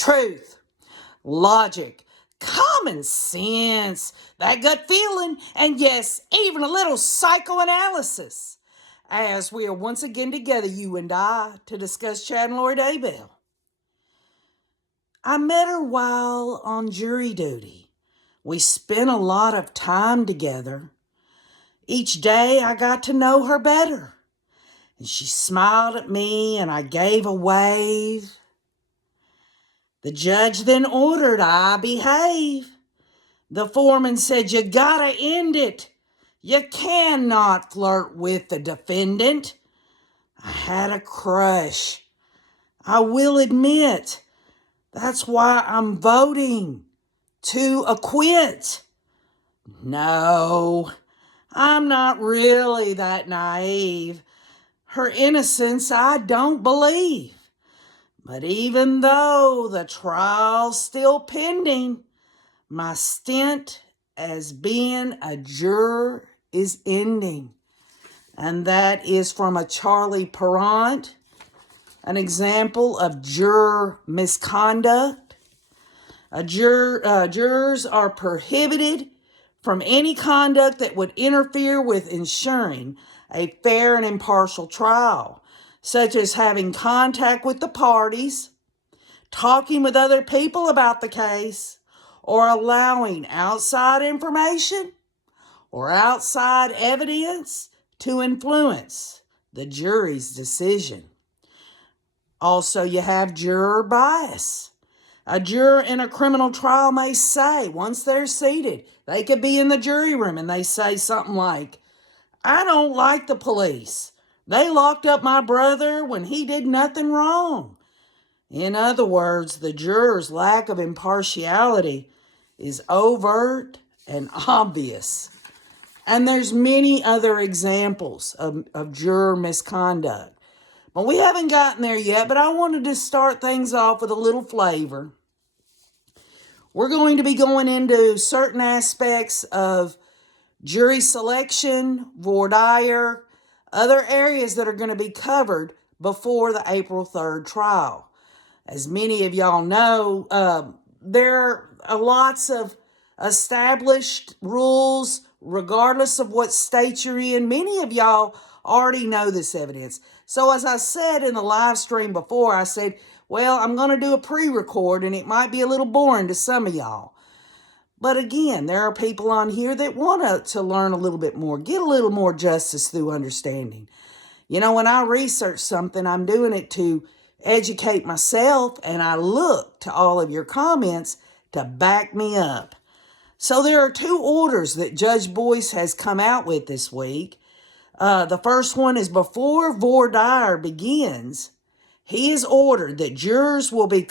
truth, logic, common sense, that gut feeling, and yes, even a little psychoanalysis. As we are once again together, you and I, to discuss Chad and Lori Daybell. I met her while on jury duty. We spent a lot of time together. Each day I got to know her better. And she smiled at me and I gave a wave. The judge then ordered I behave. The foreman said, "You gotta end it. You cannot flirt with the defendant." I had a crush. I will admit, that's why I'm voting to acquit. No, I'm not really that naive. Her innocence I don't believe. But even though the trial's still pending, my stint as being a juror is ending. And that is from a Charlie Perrant, an example of juror misconduct. Jurors are prohibited from any conduct that would interfere with ensuring a fair and impartial trial, such as having contact with the parties, talking with other people about the case, or allowing outside information or outside evidence to influence the jury's decision. Also, you have juror bias. A juror in a criminal trial may say, once they're seated, they could be in the jury room and they say something like, "I don't like the police. They locked up my brother when he did nothing wrong." In other words, the juror's lack of impartiality is overt and obvious. And there's many other examples of juror misconduct. But we haven't gotten there yet, but I wanted to start things off with a little flavor. We're going to be going into certain aspects of jury selection, voir dire, other areas that are going to be covered before the April 3rd trial. As many of y'all know, there are lots of established rules, regardless of what state you're in. Many of y'all already know this evidence. So as I said in the live stream before, I said, well, I'm going to do a pre-record and it might be a little boring to some of y'all. But again, there are people on here that want to learn a little bit more, get a little more justice through understanding. You know, when I research something, I'm doing it to educate myself, and I look to all of your comments to back me up. So there are two orders that Judge Boyce has come out with this week. The first one is before voir dire begins, he has ordered that jurors will be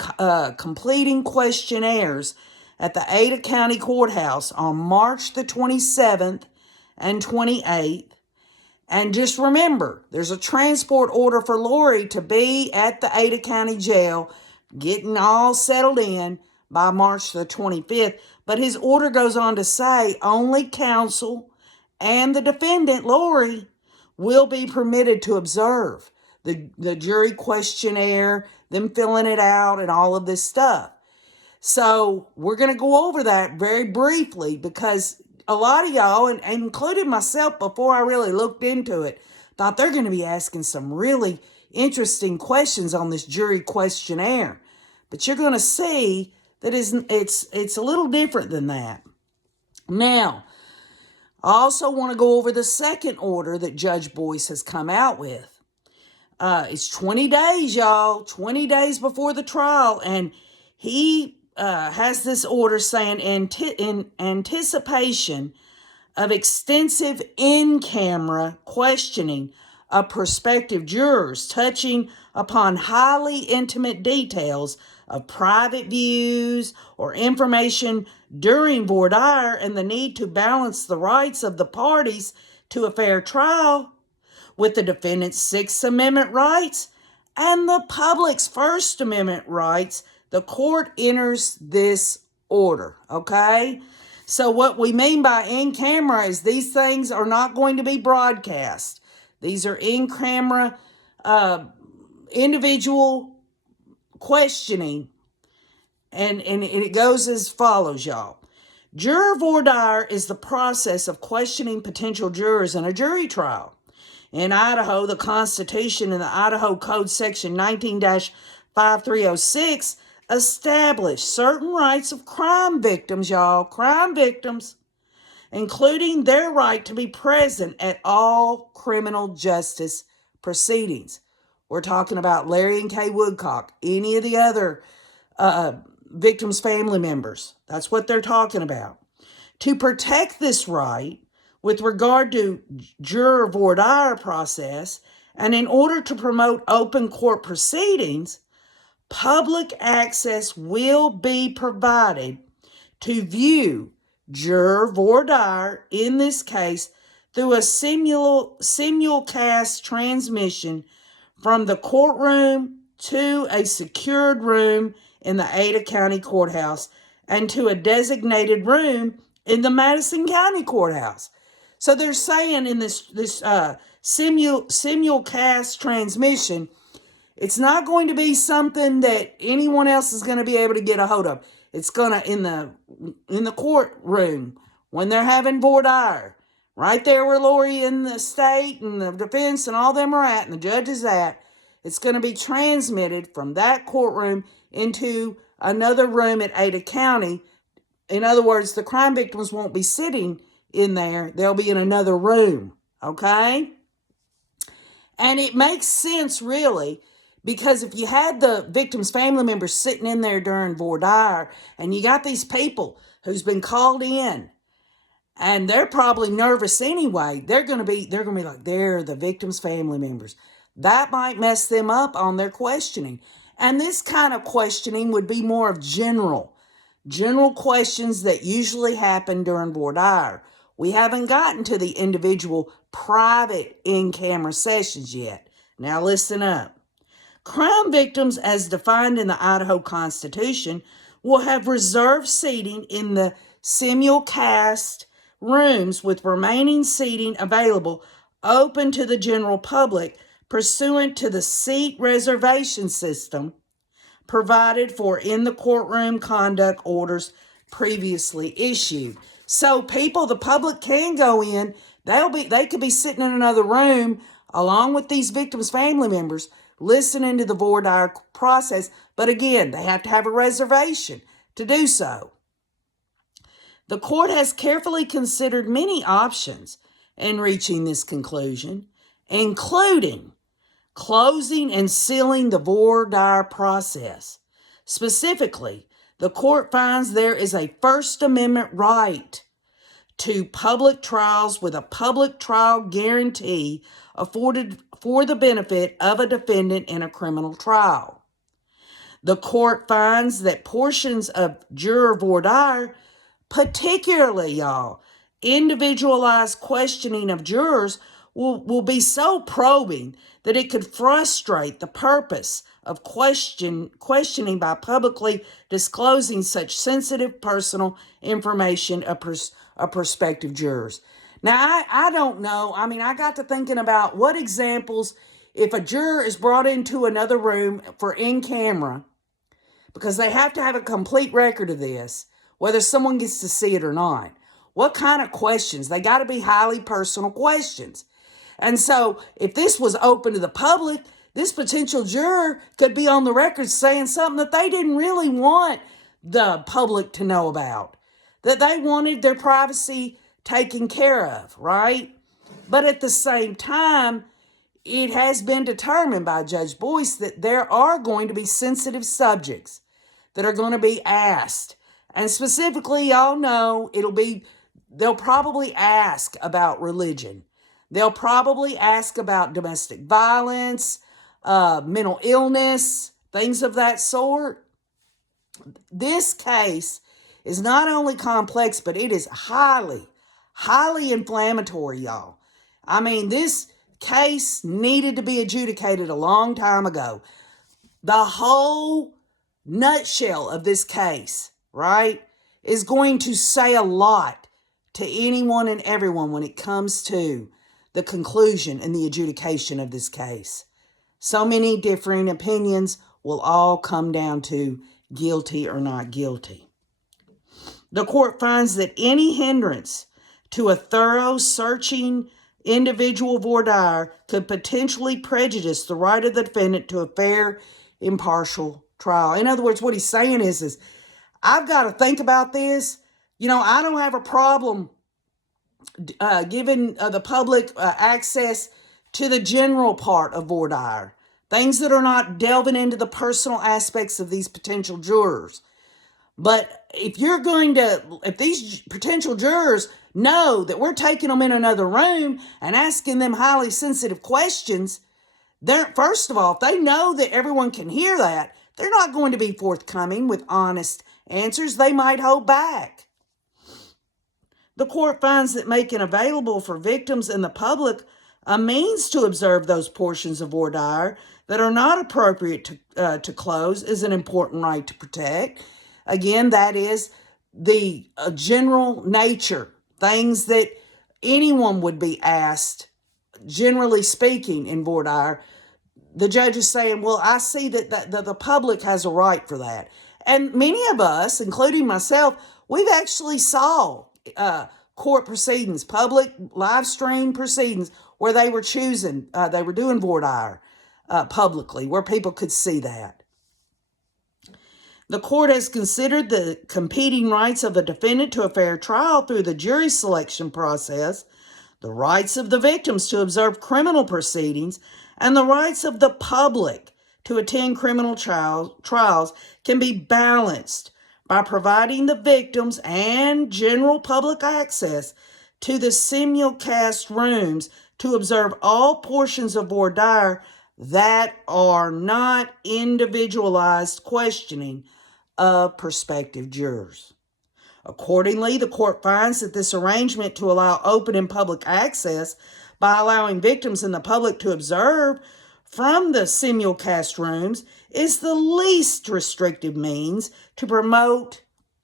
completing questionnaires at the Ada County Courthouse on March the 27th and 28th. And just remember, there's a transport order for Lori to be at the Ada County Jail, getting all settled in by March the 25th. But his order goes on to say only counsel and the defendant, Lori, will be permitted to observe the jury questionnaire, them filling it out, and all of this stuff. So we're going to go over that very briefly because a lot of y'all, and including myself before I really looked into it, thought they're going to be asking some really interesting questions on this jury questionnaire. But you're going to see that it's a little different than that. Now, I also want to go over the second order that Judge Boyce has come out with. It's 20 days, y'all, 20 days before the trial, and he has this order saying in anticipation of extensive in-camera questioning of prospective jurors touching upon highly intimate details of private views or information during voir dire and the need to balance the rights of the parties to a fair trial with the defendant's Sixth Amendment rights and the public's First Amendment rights, the court enters this order, okay? So what we mean by in camera is these things are not going to be broadcast. These are in camera individual questioning And it goes as follows, y'all. Juror voir dire is the process of questioning potential jurors in a jury trial. In Idaho, the Constitution and the Idaho Code Section 19-5306 establish certain rights of crime victims, y'all, crime victims, including their right to be present at all criminal justice proceedings. We're talking about Larry and Kay Woodcock, any of the other victims' family members. That's what they're talking about. To protect this right with regard to juror voir dire process, and in order to promote open court proceedings, public access will be provided to view juror voir dire, in this case, through a simulcast transmission from the courtroom to a secured room in the Ada County Courthouse and to a designated room in the Madison County Courthouse. So they're saying in this simulcast transmission, it's not going to be something that anyone else is going to be able to get a hold of. It's going to in the courtroom when they're having voir dire, right there where Lori and the state and the defense and all them are at, and the judge is at. It's going to be transmitted from that courtroom into another room at Ada County. In other words, the crime victims won't be sitting in there. They'll be in another room, okay? And it makes sense, really, because if you had the victim's family members sitting in there during voir dire, and you got these people who's been called in, and they're probably nervous anyway, they're going to be like, they're the victim's family members. That might mess them up on their questioning. And this kind of questioning would be more of general questions that usually happen during voir dire. We haven't gotten to the individual private in-camera sessions yet. Now listen up. Crime victims, as defined in the Idaho Constitution, will have reserved seating in the simulcast rooms with remaining seating available open to the general public pursuant to the seat reservation system provided for in the courtroom conduct orders previously issued. So the public can go in. They could be sitting in another room along with these victims' family members, listening to the voir dire process. But again, they have to have a reservation to do so. The court has carefully considered many options in reaching this conclusion, including closing and sealing the voir dire process. Specifically, the court finds there is a First Amendment right to public trials with a public trial guarantee afforded for the benefit of a defendant in a criminal trial. The court finds that portions of juror voir dire, particularly, y'all, individualized questioning of jurors, will be so probing that it could frustrate the purpose of questioning by publicly disclosing such sensitive personal information of prospective jurors. Now, I don't know. I mean, I got to thinking about what examples, if a juror is brought into another room for in-camera, because they have to have a complete record of this, whether someone gets to see it or not. What kind of questions? They got to be highly personal questions. And so if this was open to the public, this potential juror could be on the record saying something that they didn't really want the public to know about, that they wanted their privacy taken care of, right? But at the same time, it has been determined by Judge Boyce that there are going to be sensitive subjects that are going to be asked. And specifically, y'all know, they'll probably ask about religion. They'll probably ask about domestic violence, mental illness, things of that sort. This case is not only complex, but it is highly, highly inflammatory, y'all. I mean, this case needed to be adjudicated a long time ago. The whole nutshell of this case, right, is going to say a lot to anyone and everyone when it comes to the conclusion and the adjudication of this case. So many differing opinions will all come down to guilty or not guilty. The court finds that any hindrance to a thorough, searching individual voir dire could potentially prejudice the right of the defendant to a fair, impartial trial. In other words, what he's saying is I've got to think about this. I don't have a problem giving the public access to the general part of voir dire, things that are not delving into the personal aspects of these potential jurors. But if these potential jurors know that we're taking them in another room and asking them highly sensitive questions, first of all, if they know that everyone can hear that, they're not going to be forthcoming with honest answers. They might hold back. The court finds that making available for victims and the public a means to observe those portions of voir dire that are not appropriate to close is an important right to protect. Again, that is the general nature, things that anyone would be asked, generally speaking, in voir dire. The judge is saying, well, I see that the public has a right for that. And many of us, including myself, we've actually saw court proceedings, public live stream proceedings, where they were doing voir dire publicly, where people could see that. The court has considered the competing rights of a defendant to a fair trial through the jury selection process, the rights of the victims to observe criminal proceedings, and the rights of the public to attend criminal trials can be balanced by providing the victims and general public access to the simulcast rooms to observe all portions of voir dire that are not individualized questioning of prospective jurors. Accordingly, the court finds that this arrangement to allow open and public access by allowing victims and the public to observe from the simulcast rooms is the least restrictive means to promote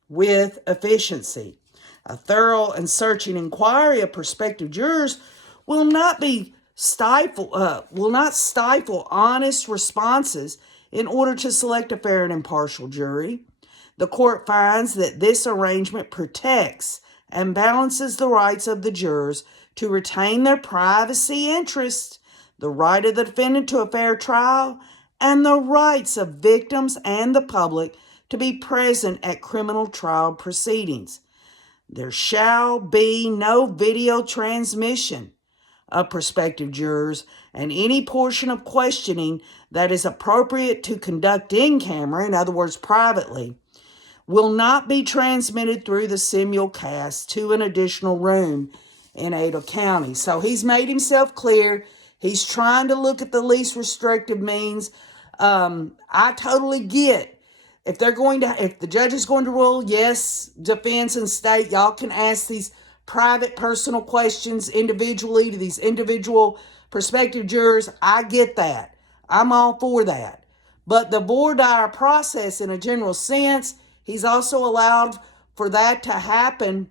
with efficiency. A thorough and searching inquiry of prospective jurors will not stifle honest responses in order to select a fair and impartial jury. The court finds that this arrangement protects and balances the rights of the jurors to retain their privacy interests, the right of the defendant to a fair trial, and the rights of victims and the public to be present at criminal trial proceedings. There shall be no video transmission of prospective jurors, and any portion of questioning that is appropriate to conduct in camera, in other words, privately, will not be transmitted through the simulcast to an additional room in Ada County. So he's made himself clear. He's trying to look at the least restrictive means. I totally get if the judge is going to rule, yes, defense and state, y'all can ask these private personal questions individually to these individual prospective jurors. I get that. I'm all for that. But the voir dire process, in a general sense, he's also allowed for that to happen.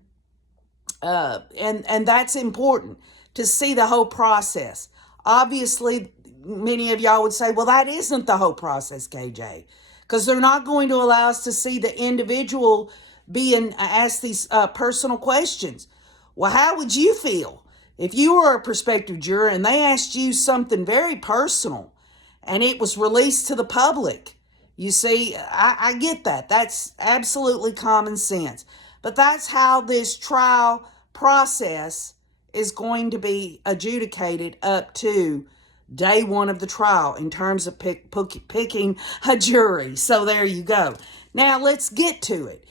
And that's important to see the whole process. Obviously, many of y'all would say, well, that isn't the whole process, KJ, because they're not going to allow us to see the individual being asked these personal questions. Well, how would you feel if you were a prospective juror and they asked you something very personal and it was released to the public? You see, I get that. That's absolutely common sense. But that's how this trial process is going to be adjudicated up to day one of the trial in terms of picking a jury. So there you go. Now let's get to it.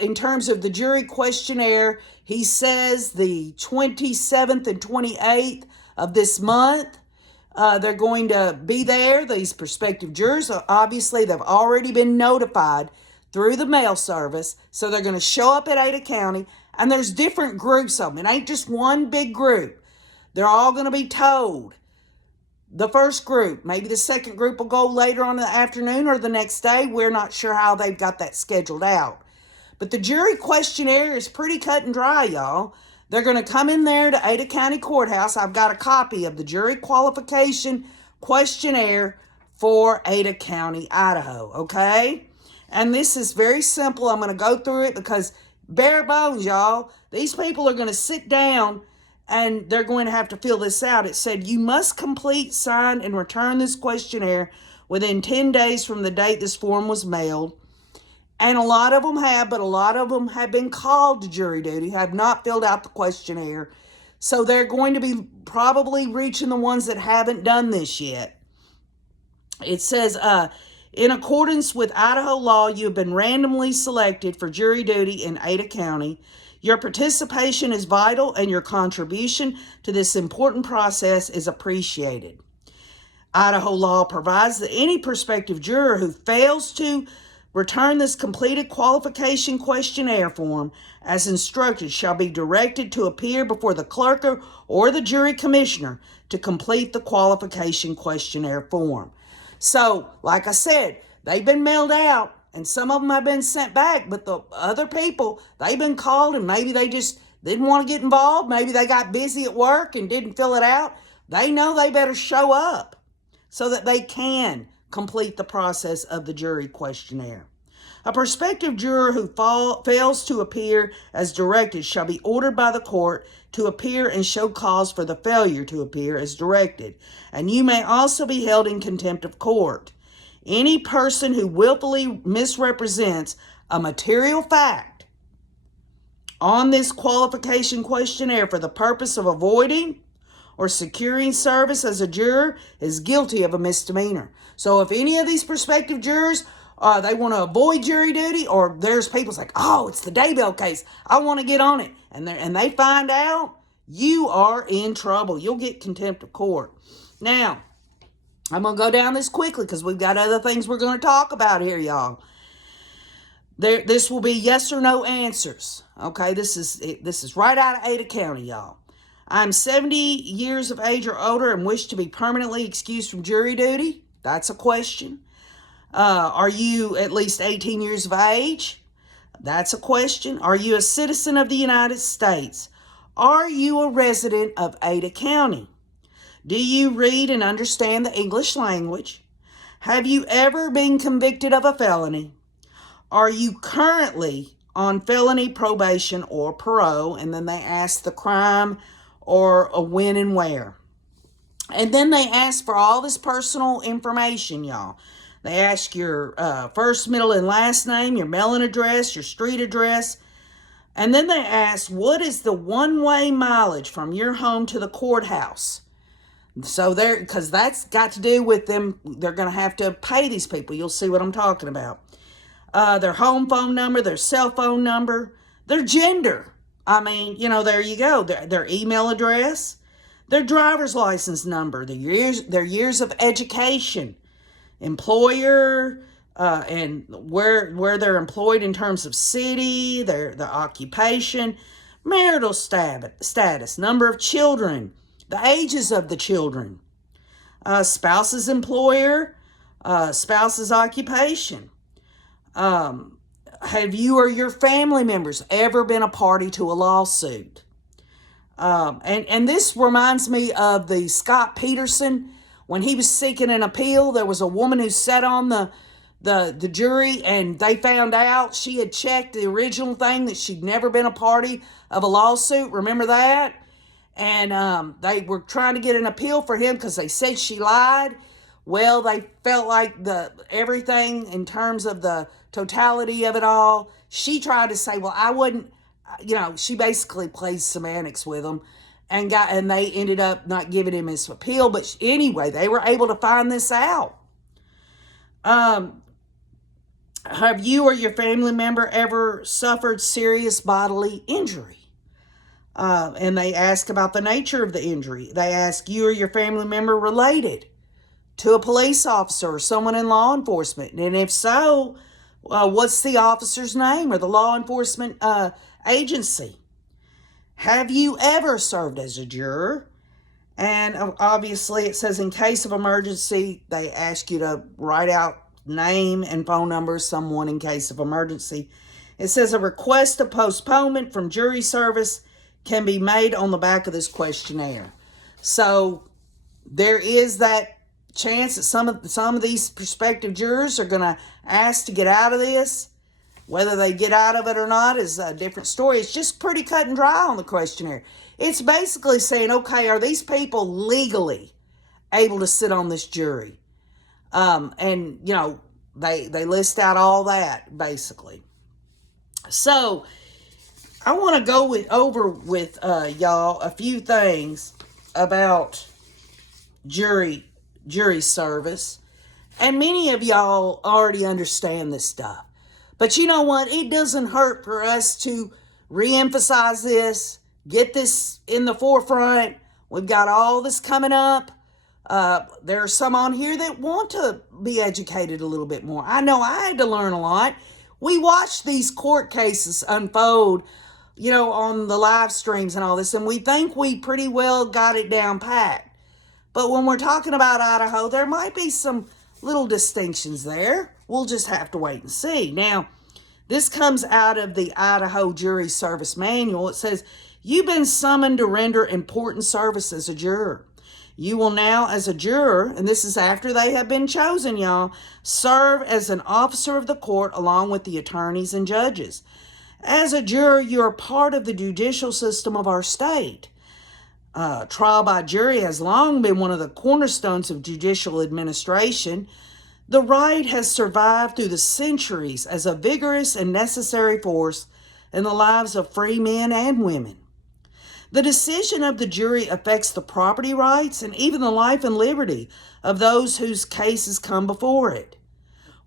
In terms of the jury questionnaire, he says the 27th and 28th of this month, they're going to be there. These prospective jurors, obviously, they've already been notified through the mail service. So they're going to show up at Ada County, and there's different groups of them. It ain't just one big group. They're all going to be told. The first group, maybe the second group will go later on in the afternoon or the next day. We're not sure how they've got that scheduled out. But the jury questionnaire is pretty cut and dry, y'all. They're going to come in there to Ada County Courthouse. I've got a copy of the jury qualification questionnaire for Ada County, Idaho, okay? And this is very simple. I'm going to go through it because bare bones, y'all. These people are going to sit down and they're going to have to fill this out. It said, you must complete, sign, and return this questionnaire within 10 days from the date this form was mailed. And a lot of them have, but a lot of them have been called to jury duty, have not filled out the questionnaire. So they're going to be probably reaching the ones that haven't done this yet. It says, in accordance with Idaho law, you have been randomly selected for jury duty in Ada County. Your participation is vital and your contribution to this important process is appreciated. Idaho law provides that any prospective juror who fails to return this completed qualification questionnaire form as instructed shall be directed to appear before the clerk or the jury commissioner to complete the qualification questionnaire form. So, like I said, they've been mailed out and some of them have been sent back, but the other people, they've been called and maybe they just didn't want to get involved. Maybe they got busy at work and didn't fill it out. They know they better show up so that they can complete the process of the jury questionnaire. A prospective juror who fails to appear as directed shall be ordered by the court to appear and show cause for the failure to appear as directed, and you may also be held in contempt of court. Any person who willfully misrepresents a material fact on this qualification questionnaire for the purpose of avoiding or securing service as a juror is guilty of a misdemeanor. So if any of these prospective jurors, they want to avoid jury duty, or there's people like, oh, it's the Daybell case, I want to get on it, and they find out, you are in trouble. You'll get contempt of court. Now, I'm going to go down this quickly because we've got other things we're going to talk about here, y'all. This will be yes or no answers. Okay, this is right out of Ada County, y'all. I'm 70 years of age or older and wish to be permanently excused from jury duty. That's a question. Are you at least 18 years of age? That's a question. Are you a citizen of the United States? Are you a resident of Ada County? Do you read and understand the English language? Have you ever been convicted of a felony? Are you currently on felony probation or parole? And then they ask the crime or a when and where. And then they ask for all this personal information, y'all. They ask your first, middle, and last name, your mailing address, your street address. And then they ask, what is the one-way mileage from your home to the courthouse? So because that's got to do with them, they're going to have to pay these people. You'll see what I'm talking about. Their home phone number, their cell phone number, their gender. I mean, there you go. Their email address, their driver's license number, their years of education, employer, and where they're employed in terms of city, their occupation, marital status, number of children, the ages of the children, spouse's employer, spouse's occupation. Have you or your family members ever been a party to a lawsuit? And this reminds me of the Scott Peterson, when he was seeking an appeal. There was a woman who sat on the jury, and they found out she had checked the original thing that she'd never been a party of a lawsuit. Remember that? And they were trying to get an appeal for him because they said she lied. Well, they felt like everything in terms of the totality of it all. She tried to say, well, I wouldn't, she basically played semantics with them, and they ended up not giving him his appeal. But anyway, they were able to find this out. Have you or your family member ever suffered serious bodily injury? And they ask about the nature of the injury. They ask, you or your family member related to a police officer or someone in law enforcement? And if so, what's the officer's name or the law enforcement agency? Have you ever served as a juror? And obviously it says in case of emergency, they ask you to write out name and phone number of someone in case of emergency. It says a request of postponement from jury service can be made on the back of this questionnaire. So there is that, chance that some of these prospective jurors are going to ask to get out of this. Whether they get out of it or not is a different story. It's just pretty cut and dry on the questionnaire. It's basically saying, okay, are these people legally able to sit on this jury? And, you know, they list out all that, basically. So, I want to go over with y'all a few things about jury service. And many of y'all already understand this stuff. But you know what? It doesn't hurt for us to reemphasize this, get this in the forefront. We've got all this coming up. There are some on here that want to be educated a little bit more. I know I had to learn a lot. We watched these court cases unfold, you know, on the live streams and all this, and we think we pretty well got it down packed. But when we're talking about Idaho, there might be some little distinctions there. We'll just have to wait and see. Now, this comes out of the Idaho Jury Service Manual. It says, you've been summoned to render important service as a juror. You will now, as a juror, and this is after they have been chosen, y'all, serve as an officer of the court along with the attorneys and judges. As a juror, you're part of the judicial system of our state. Trial by jury has long been one of the cornerstones of judicial administration. The right has survived through the centuries as a vigorous and necessary force in the lives of free men and women. The decision of the jury affects the property rights and even the life and liberty of those whose cases come before it.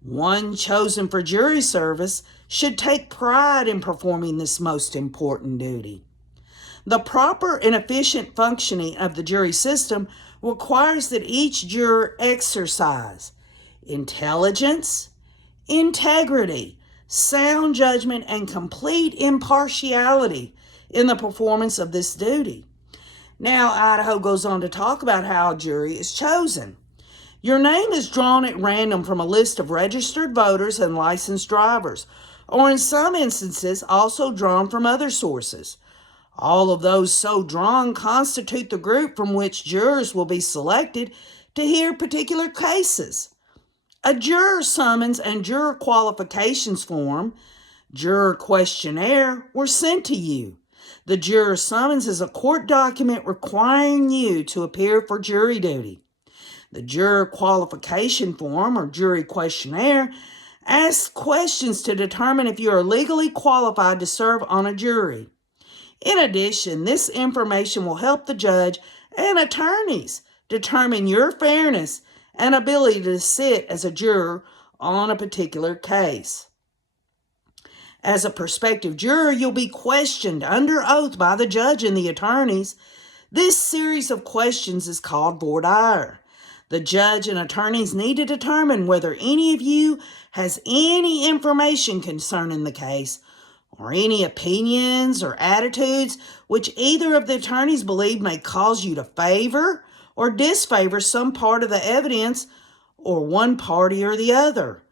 One chosen for jury service should take pride in performing this most important duty. The proper and efficient functioning of the jury system requires that each juror exercise intelligence, integrity, sound judgment, and complete impartiality in the performance of this duty. Now, Idaho goes on to talk about how a jury is chosen. Your name is drawn at random from a list of registered voters and licensed drivers, or in some instances, also drawn from other sources. All of those so drawn constitute the group from which jurors will be selected to hear particular cases. A juror summons and juror qualifications form, juror questionnaire, were sent to you. The juror summons is a court document requiring you to appear for jury duty. The juror qualification form or jury questionnaire asks questions to determine if you are legally qualified to serve on a jury. In addition, this information will help the judge and attorneys determine your fairness and ability to sit as a juror on a particular case. As a prospective juror, you'll be questioned under oath by the judge and the attorneys. This series of questions is called voir dire. The judge and attorneys need to determine whether any of you has any information concerning the case or any opinions or attitudes which either of the attorneys believe may cause you to favor or disfavor some part of the evidence or one party or the other.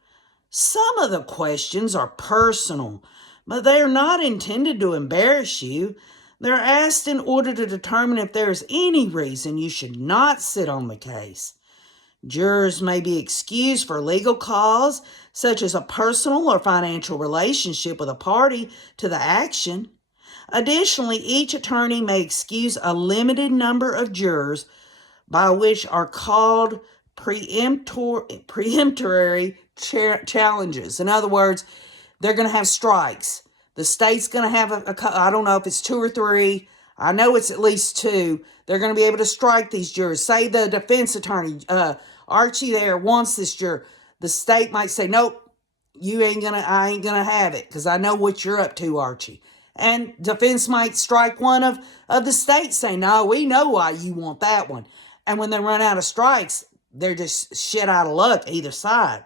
Some of the questions are personal, but they are not intended to embarrass you. They're asked in order to determine if there is any reason you should not sit on the case. Jurors may be excused for legal cause, such as a personal or financial relationship with a party to the action. Additionally, each attorney may excuse a limited number of jurors, by which are called preemptory challenges. In other words, they're going to have strikes. The state's going to have I don't know if it's 2 or 3. I know it's at least 2. They're going to be able to strike these jurors. Say the defense attorney, Archie there, wants this juror. The state might say, nope, I ain't gonna have it because I know what you're up to, Archie. And defense might strike one of the states saying, no, we know why you want that one. And when they run out of strikes, they're just shit out of luck either side.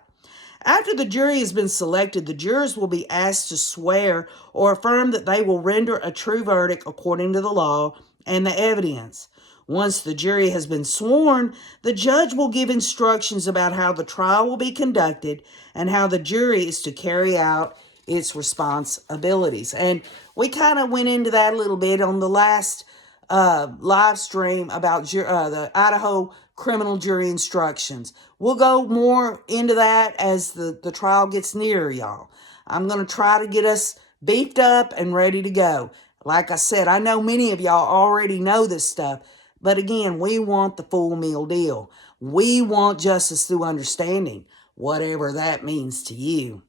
After the jury has been selected, the jurors will be asked to swear or affirm that they will render a true verdict according to the law and the evidence. Once the jury has been sworn, the judge will give instructions about how the trial will be conducted and how the jury is to carry out its responsibilities. And we kind of went into that a little bit on the last live stream about the Idaho criminal jury instructions. We'll go more into that as the trial gets nearer, y'all. I'm going to try to get us beefed up and ready to go. Like I said, I know many of y'all already know this stuff, but again, we want the full meal deal. We want justice through understanding, whatever that means to you.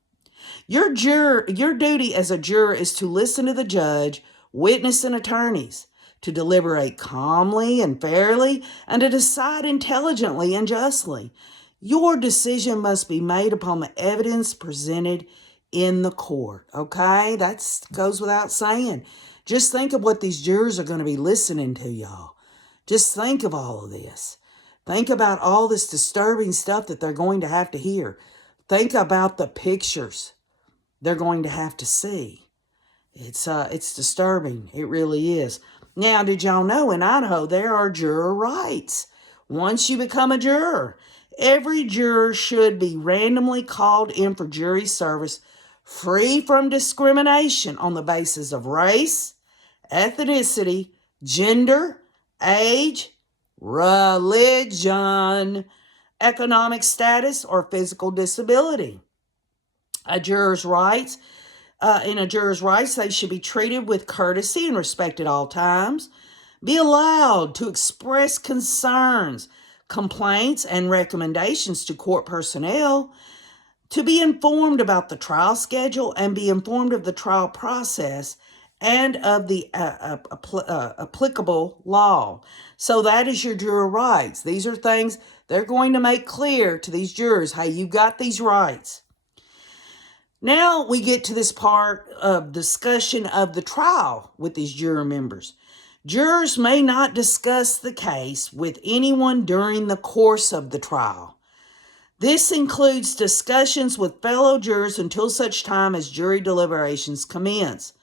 Your duty as a juror is to listen to the judge, witness, and attorneys, to deliberate calmly and fairly, and to decide intelligently and justly. Your decision must be made upon the evidence presented in the court. Okay? That goes without saying. Just think of what these jurors are going to be listening to, y'all. Just think of all of this. Think about all this disturbing stuff that they're going to have to hear. Think about the pictures they're going to have to see. It's disturbing. It really is. Now, did y'all know in Idaho there are juror rights? Once you become a juror, every juror should be randomly called in for jury service, free from discrimination on the basis of race, ethnicity, gender, age, religion, economic status, or physical disability. In a juror's rights, they should be treated with courtesy and respect at all times, be allowed to express concerns, complaints, and recommendations to court personnel, to be informed about the trial schedule and be informed of the trial process and of the applicable law. So that is your juror rights. These are things they're going to make clear to these jurors. Hey, you've got these rights. Now we get to this part of discussion of the trial with these juror members. Jurors may not discuss the case with anyone during the course of the trial. This includes discussions with fellow jurors until such time as jury deliberations commence.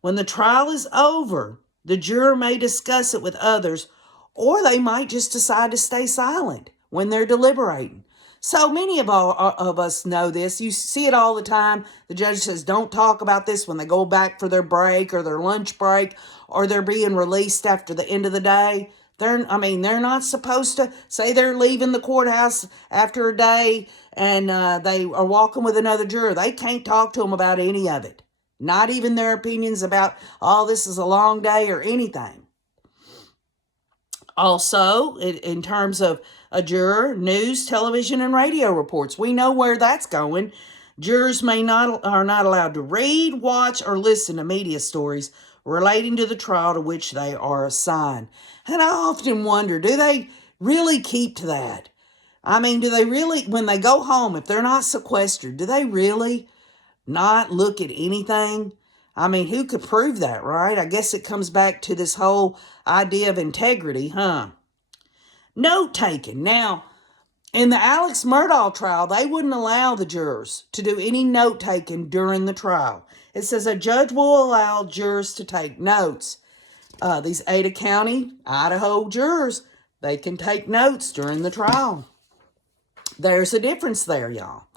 When the trial is over, the juror may discuss it with others, or they might just decide to stay silent when they're deliberating. So many of us know this. You see it all the time. The judge says, don't talk about this when they go back for their break or their lunch break, or they're being released after the end of the day. They're not supposed to say they're leaving the courthouse after a day and they are walking with another juror. They can't talk to them about any of it. Not even their opinions about, this is a long day or anything. Also, in terms of a juror, news, television, and radio reports, we know where that's going. Jurors are not allowed to read, watch, or listen to media stories relating to the trial to which they are assigned. And I often wonder, do they really keep to that? Do they really, when they go home, if they're not sequestered, do they really not look at anything? Who could prove that, right? I guess it comes back to this whole idea of integrity, huh? Note taking. Now, in the Alex Murdaugh trial, they wouldn't allow the jurors to do any note taking during the trial. It says a judge will allow jurors to take notes. These Ada County, Idaho jurors, they can take notes during the trial. There's a difference there, y'all.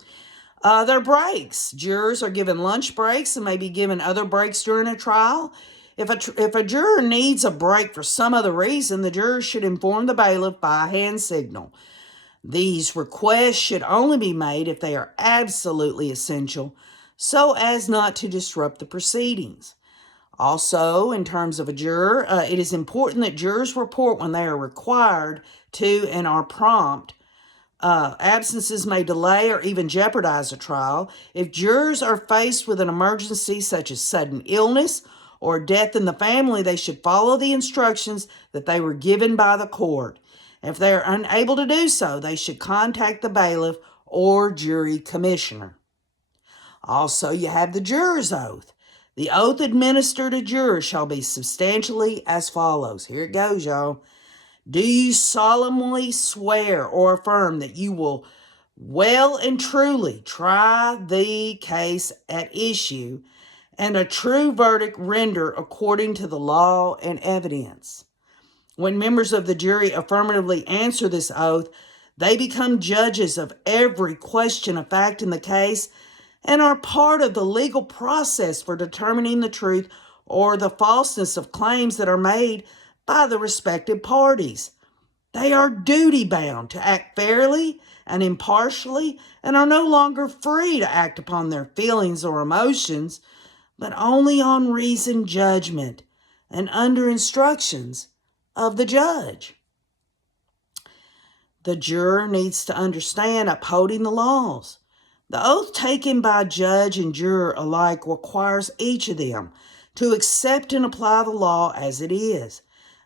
There are breaks. Jurors are given lunch breaks and may be given other breaks during a trial. If a juror needs a break for some other reason, the juror should inform the bailiff by a hand signal. These requests should only be made if they are absolutely essential, so as not to disrupt the proceedings. Also, in terms of a juror, it is important that jurors report when they are required to and are prompt. Absences may delay or even jeopardize a trial. If jurors are faced with an emergency such as sudden illness or death in the family, they should follow the instructions that they were given by the court. If they are unable to do so, they should contact the bailiff or jury commissioner. Also, you have the juror's oath. The oath administered to jurors shall be substantially as follows. Here it goes, y'all. Do you solemnly swear or affirm that you will well and truly try the case at issue and a true verdict render according to the law and evidence? When members of the jury affirmatively answer this oath, they become judges of every question of fact in the case and are part of the legal process for determining the truth or the falseness of claims that are made by the respective parties. They are duty-bound to act fairly and impartially and are no longer free to act upon their feelings or emotions, but only on reasoned judgment and under instructions of the judge. The juror needs to understand upholding the laws. The oath taken by judge and juror alike requires each of them to accept and apply the law as it is.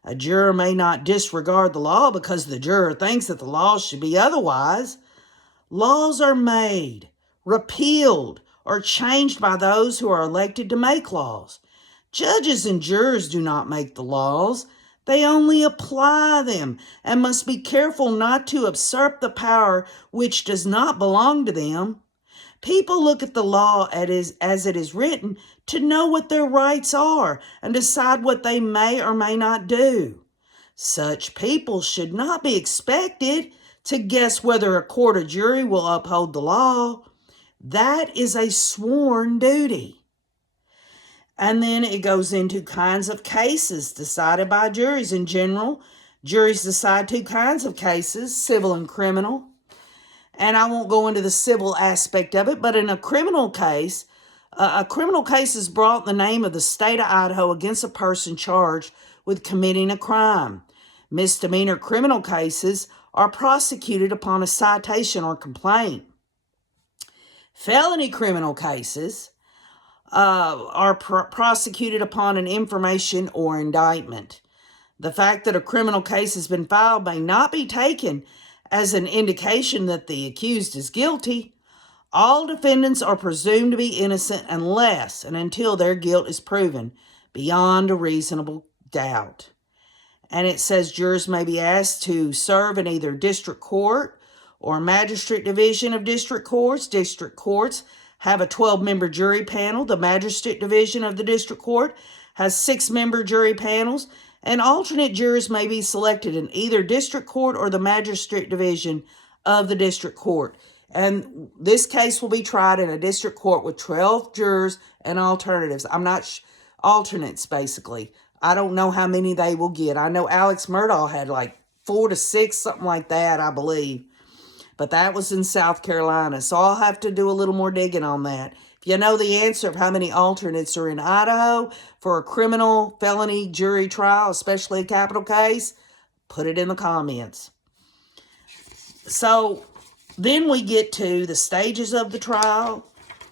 A juror may not disregard the law because the juror thinks that the law should be otherwise. Laws are made, repealed, or changed by those who are elected to make laws. Judges and jurors do not make the laws. They only apply them and must be careful not to usurp the power which does not belong to them. People look at the law as it is written to know what their rights are and decide what they may or may not do. Such people should not be expected to guess whether a court or jury will uphold the law. That is a sworn duty. And then it goes into kinds of cases decided by juries. In general, juries decide two kinds of cases, civil and criminal. And I won't go into the civil aspect of it, but in a criminal case is brought in the name of the state of Idaho against a person charged with committing a crime. Misdemeanor criminal cases are prosecuted upon a citation or complaint. Felony criminal cases are prosecuted upon an information or indictment. The fact that a criminal case has been filed may not be taken as an indication that the accused is guilty. All defendants are presumed to be innocent unless and until their guilt is proven beyond a reasonable doubt. And it says jurors may be asked to serve in either district court or magistrate division of district courts. District courts have a 12-member jury panel. The magistrate division of the district court has 6-member jury panels, and alternate jurors may be selected in either district court or the magistrate division of the district court. And this case will be tried in a district court with 12 jurors and alternatives. Alternates, basically. I don't know how many they will get. I know Alex Murdaugh had like 4 to 6, something like that, I believe. But that was in South Carolina, so I'll have to do a little more digging on that. If you know the answer of how many alternates are in Idaho for a criminal felony jury trial, especially a capital case, put it in the comments. So then we get to the stages of the trial.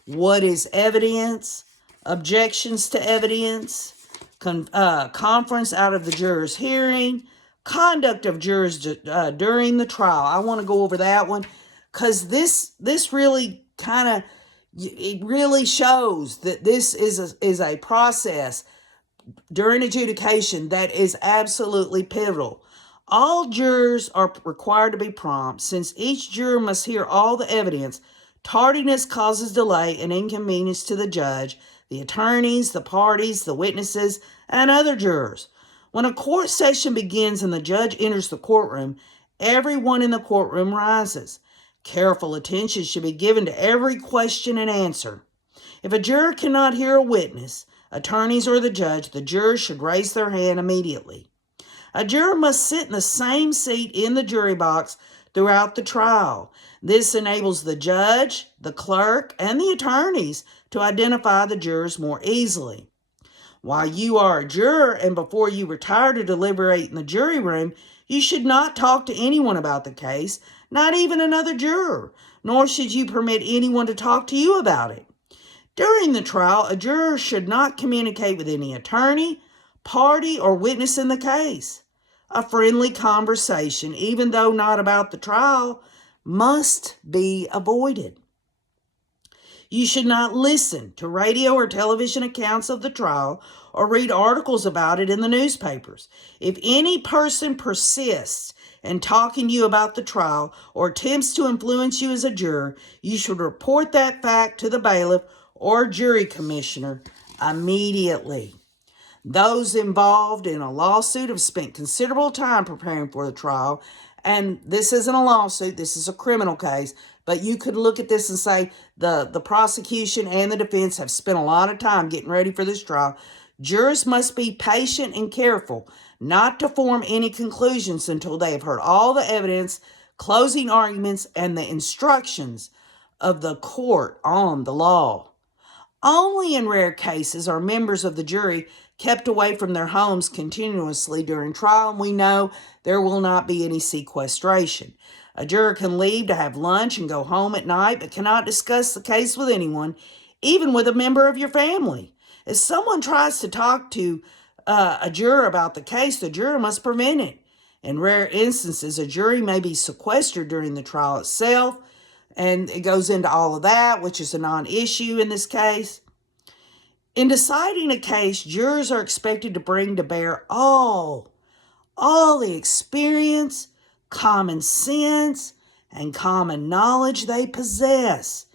What is evidence? Objections to evidence. Conference out of the jurors' hearing. Conduct of jurors during the trial. I want to go over that one because this really it really shows that this is a process during adjudication that is absolutely pivotal. All jurors are required to be prompt. Since each juror must hear all the evidence, tardiness causes delay and inconvenience to the judge, the attorneys, the parties, the witnesses, and other jurors. When a court session begins and the judge enters the courtroom, everyone in the courtroom rises. Careful attention should be given to every question and answer. If a juror cannot hear a witness, attorneys, or the jurors should raise their hand immediately. A juror must sit in the same seat in the jury box throughout the trial. This enables the judge, the clerk, and the attorneys to identify the jurors more easily. While you are a juror and before you retire to deliberate in the jury room, you should not talk to anyone about the case, not even another juror, nor should you permit anyone to talk to you about it. During the trial, a juror should not communicate with any attorney, party, or witness in the case. A friendly conversation, even though not about the trial, must be avoided. You should not listen to radio or television accounts of the trial or read articles about it in the newspapers. If any person persists in talking to you about the trial or attempts to influence you as a juror, you should report that fact to the bailiff or jury commissioner immediately. Those involved in a lawsuit have spent considerable time preparing for the trial, and this isn't a lawsuit, this is a criminal case, but you could look at this and say the prosecution and the defense have spent a lot of time getting ready for this trial. Jurors must be patient and careful not to form any conclusions until they have heard all the evidence, closing arguments, and the instructions of the court on the law. Only in rare cases are members of the jury kept away from their homes continuously during trial, and we know there will not be any sequestration. A juror can leave to have lunch and go home at night, but cannot discuss the case with anyone, even with a member of your family. If someone tries to talk to a juror about the case, the juror must prevent it. In rare instances, a jury may be sequestered during the trial itself, and it goes into all of that, which is a non-issue in this case. In deciding a case, jurors are expected to bring to bear all the experience, common sense, and common knowledge they possess.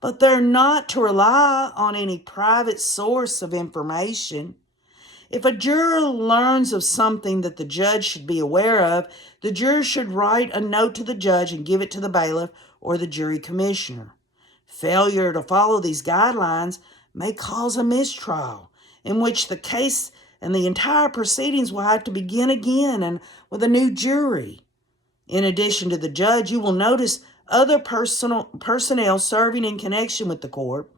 But they're not to rely on any private source of information. If a juror learns of something that the judge should be aware of, the juror should write a note to the judge and give it to the bailiff or the jury commissioner. Failure to follow these guidelines may cause a mistrial, in which the case and the entire proceedings will have to begin again and with a new jury. In addition to the judge, you will notice other personnel serving in connection with the court.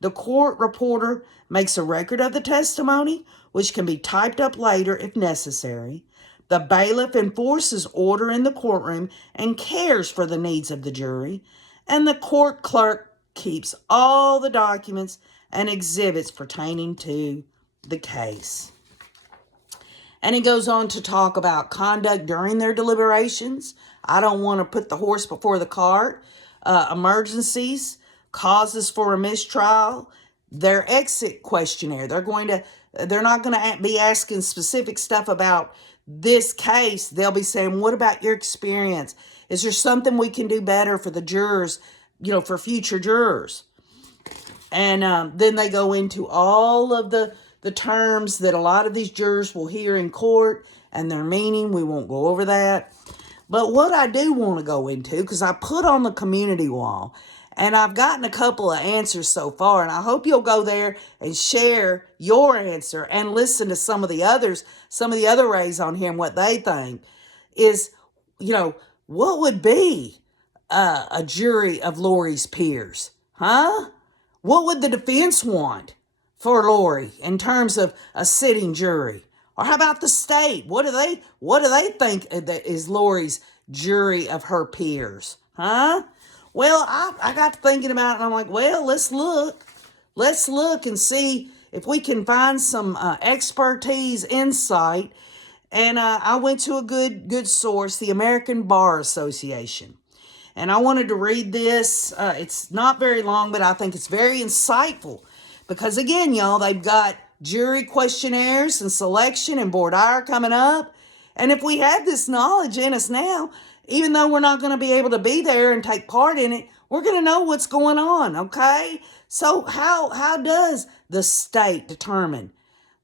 The court reporter makes a record of the testimony, which can be typed up later if necessary. The bailiff enforces order in the courtroom and cares for the needs of the jury. And the court clerk keeps all the documents and exhibits pertaining to the case. And it goes on to talk about conduct during their deliberations. I don't want to put the horse before the cart. Emergencies, causes for a mistrial, their exit questionnaire. They're not going to be asking specific stuff about this case. They'll be saying, what about your experience? Is there something we can do better for the jurors, for future jurors? And then they go into all of the terms that a lot of these jurors will hear in court and their meaning. We won't go over that. But what I do want to go into, because I put on the community wall, and I've gotten a couple of answers so far, and I hope you'll go there and share your answer and listen to some of the other rays on here and what they think is, what would be a jury of Lori's peers? Huh? What would the defense want for Lori in terms of a sitting jury? Or how about the state? What do they think that is Lori's jury of her peers? Huh? Well, I got to thinking about it, and I'm like, well, let's look. Let's look and see if we can find some expertise, insight. And I went to a good source, the American Bar Association. And I wanted to read this. It's not very long, but I think it's very insightful. Because again, y'all, they've got jury questionnaires and selection and voir dire coming up. And if we had this knowledge in us now, even though we're not going to be able to be there and take part in it, we're going to know what's going on, okay? So how does the state determine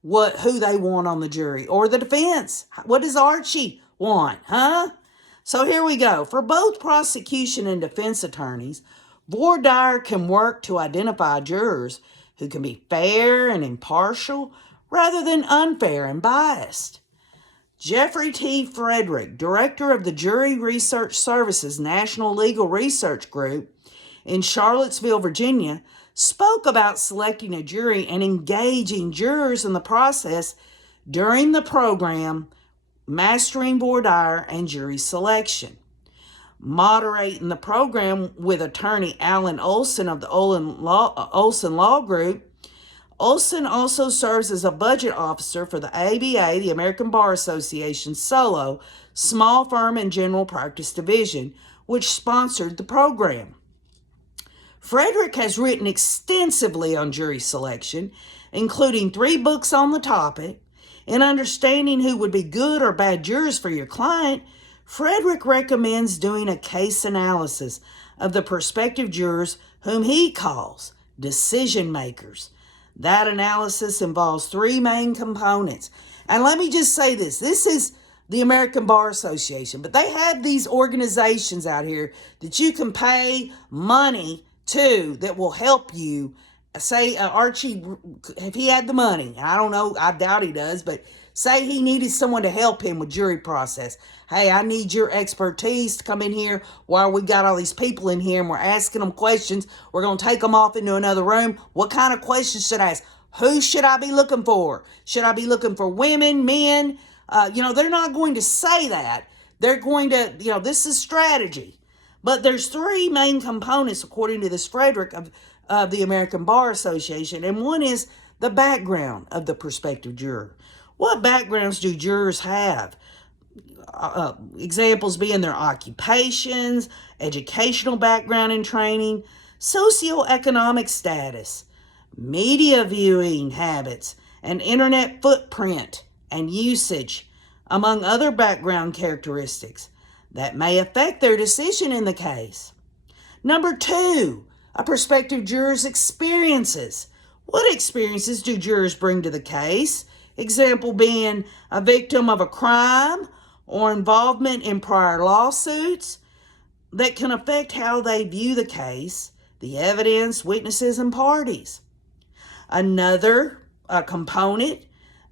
who they want on the jury? Or the defense? What does Archie want, huh? So here we go. For both prosecution and defense attorneys, voir dire can work to identify jurors who can be fair and impartial rather than unfair and biased. Jeffrey T. Frederick, director of the Jury Research Services National Legal Research Group in Charlottesville, Virginia, spoke about selecting a jury and engaging jurors in the process during the program Mastering Voir Dire and Jury Selection. Moderating the program with attorney Alan Olson of the Olson Law Group, Olson also serves as a budget officer for the ABA, the American Bar Association Solo Small Firm and General Practice Division, which sponsored the program. Frederick has written extensively on jury selection, including 3 books on the topic. In understanding who would be good or bad jurors for your client, Frederick recommends doing a case analysis of the prospective jurors whom he calls decision makers. That analysis involves 3 main components. And let me just say this is the American Bar Association, but they have these organizations out here that you can pay money to that will help you say Archie, if he had the money, I don't know, I doubt he does, but say he needed someone to help him with jury process. Hey, I need your expertise to come in here while we got all these people in here and we're asking them questions. We're going to take them off into another room. What kind of questions should I ask? Who should I be looking for? Should I be looking for women, men? They're not going to say that. They're going to, this is strategy. But there's three main components, according to this Frederick, of the American Bar Association. And one is the background of the prospective juror. What backgrounds do jurors have? Examples being their occupations, educational background and training, socioeconomic status, media viewing habits, and internet footprint and usage, among other background characteristics that may affect their decision in the case. Number two, a prospective juror's experiences. What experiences do jurors bring to the case? Example being a victim of a crime or involvement in prior lawsuits that can affect how they view the case, the evidence, witnesses, and parties. Another component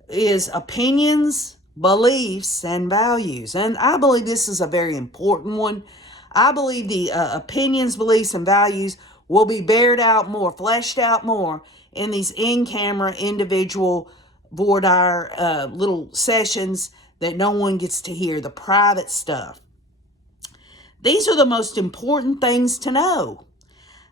is opinions, beliefs, and values. And I believe this is a very important one. I believe the opinions, beliefs, and values will be bared out more, fleshed out more in these in-camera individual voir dire little sessions that no one gets to hear, the private stuff. These are the most important things to know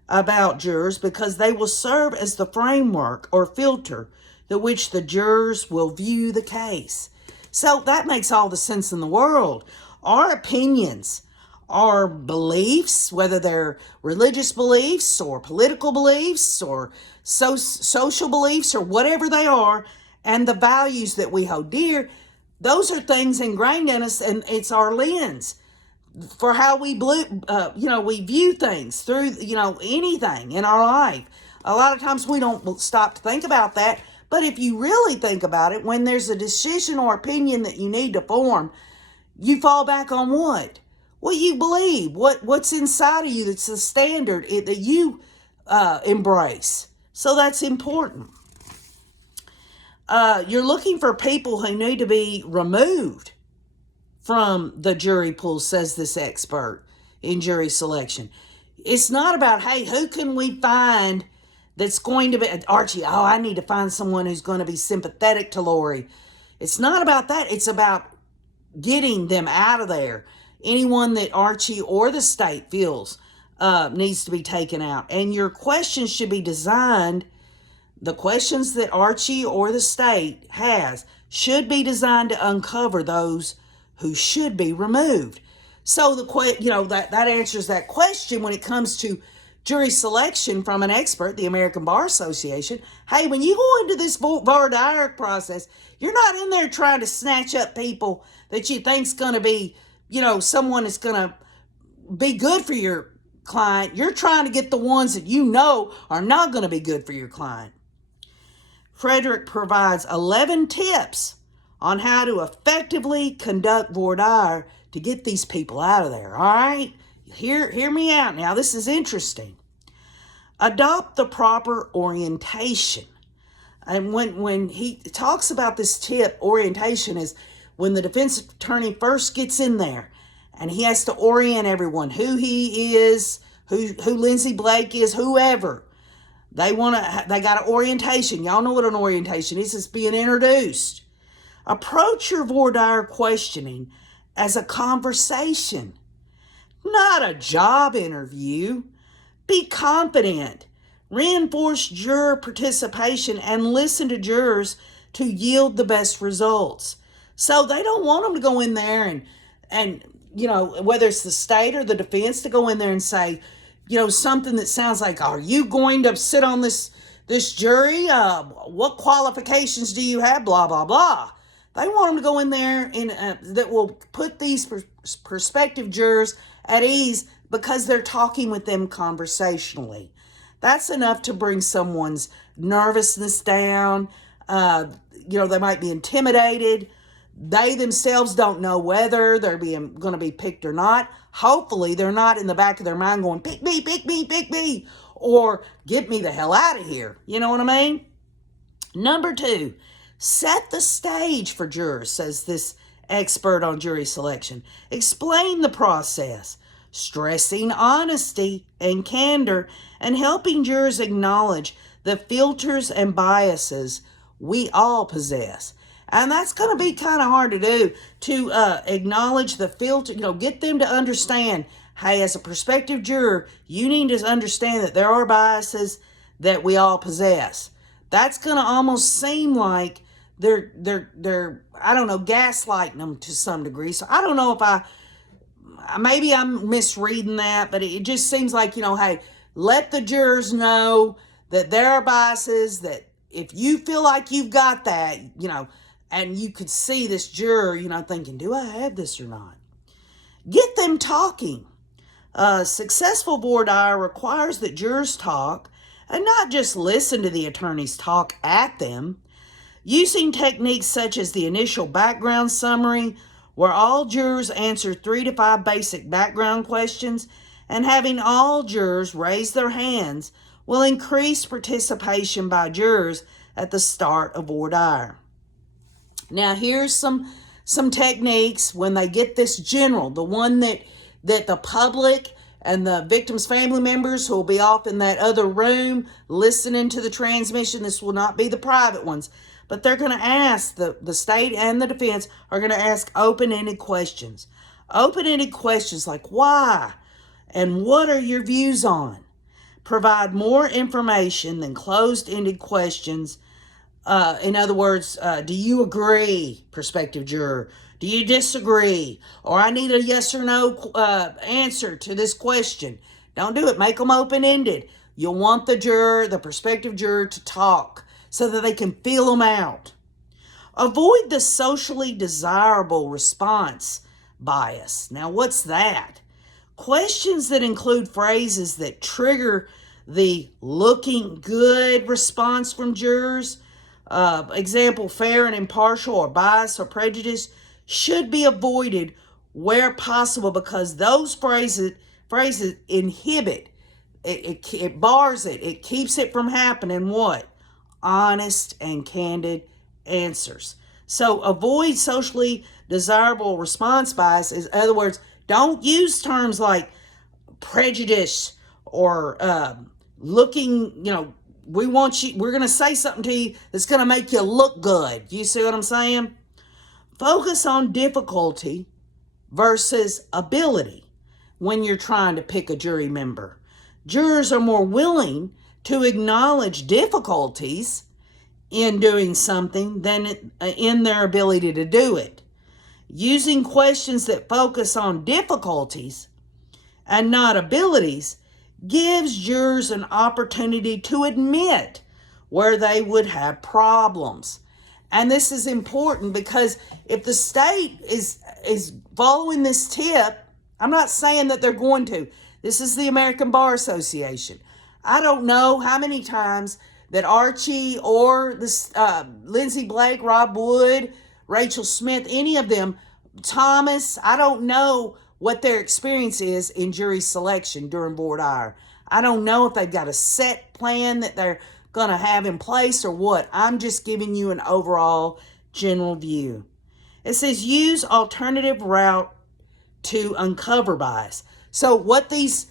about jurors because they will serve as the framework or filter through which the jurors will view the case. So that makes all the sense in the world. Our opinions, our beliefs, whether they're religious beliefs or political beliefs or social beliefs or whatever they are, and the values that we hold dear, those are things ingrained in us, and it's our lens for how we we view things through, anything in our life. A lot of times we don't stop to think about that, but if you really think about it, when there's a decision or opinion that you need to form, you fall back on what? What you believe, what's inside of you that's the standard that you embrace. So that's important. You're looking for people who need to be removed from the jury pool, says this expert in jury selection. It's not about, hey, who can we find that's going to be, Archie, I need to find someone who's going to be sympathetic to Lori. It's not about that. It's about getting them out of there. Anyone that Archie or the state feels needs to be taken out. And your questions should be designed, the questions that Archie or the state has should be designed to uncover those who should be removed. So that answers that question when it comes to jury selection from an expert, the American Bar Association. Hey, when you go into this voir dire process, you're not in there trying to snatch up people that you think's going to be, someone that's going to be good for your client. You're trying to get the ones that you know are not going to be good for your client. Frederick provides 11 tips on how to effectively conduct voir dire to get these people out of there. All right? Hear me out now. This is interesting. Adopt the proper orientation. And when he talks about this tip, orientation is when the defense attorney first gets in there and he has to orient everyone, who he is, who Lindsay Blake is, whoever. They got an orientation. Y'all know what an orientation is. It's being introduced. Approach your voir dire questioning as a conversation, not a job interview. Be confident. Reinforce juror participation and listen to jurors to yield the best results. So they don't want them to go in there and whether it's the state or the defense, to go in there and say, something that sounds like, are you going to sit on this jury? What qualifications do you have? Blah, blah, blah. They want them to go in there that will put these prospective jurors at ease because they're talking with them conversationally. That's enough to bring someone's nervousness down. They might be intimidated. They themselves don't know whether they're going to be picked or not. Hopefully, they're not in the back of their mind going, pick me, pick me, pick me. or get me the hell out of here. You know what I mean? Number 2, set the stage for jurors, says this expert on jury selection. Explain the process, stressing honesty and candor, and helping jurors acknowledge the filters and biases we all possess. And that's going to be kind of hard to do, to acknowledge the filter, get them to understand, hey, as a prospective juror, you need to understand that there are biases that we all possess. That's going to almost seem like they're I don't know, gaslighting them to some degree. So I don't know if maybe I'm misreading that, but it just seems like, hey, let the jurors know that there are biases, that if you feel like you've got that, and you could see this juror, thinking, do I have this or not? Get them talking. Successful voir dire requires that jurors talk and not just listen to the attorneys talk at them. Using techniques such as the initial background summary, where all jurors answer 3 to 5 basic background questions, and having all jurors raise their hands will increase participation by jurors at the start of voir dire. Now, here's some techniques when they get this general, the one that the public and the victim's family members who will be off in that other room listening to the transmission. This will not be the private ones, but they're going to ask, the state and the defense are going to ask open-ended questions. Open-ended questions like why and what are your views on? Provide more information than closed-ended questions. In other words, do you agree, prospective juror? Do you disagree? Or I need a yes or no answer to this question. Don't do it. Make them open-ended. You'll want the prospective juror to talk so that they can feel them out. Avoid the socially desirable response bias. Now, what's that? Questions that include phrases that trigger the looking good response from jurors. Example, fair and impartial, or bias or prejudice, should be avoided where possible, because those phrases inhibit, it bars it keeps it from happening. What? Honest and candid answers. So avoid socially desirable response bias. In other words, don't use terms like prejudice or looking, we're going to say something to you that's going to make you look good. You see what I'm saying? Focus on difficulty versus ability when you're trying to pick a jury member. Jurors are more willing to acknowledge difficulties in doing something than in their ability to do it. Using questions that focus on difficulties and not abilities gives jurors an opportunity to admit where they would have problems. And this is important because if the state is following this tip, I'm not saying that they're going to. This is the American Bar Association. I don't know how many times that Archie or this Lindsay Blake, Rob Wood, Rachel Smith, any of them, Thomas, I don't know what their experience is in jury selection during voir dire. I don't know if they've got a set plan that they're going to have in place or what. I'm just giving you an overall general view. It says use alternative route to uncover bias. So what these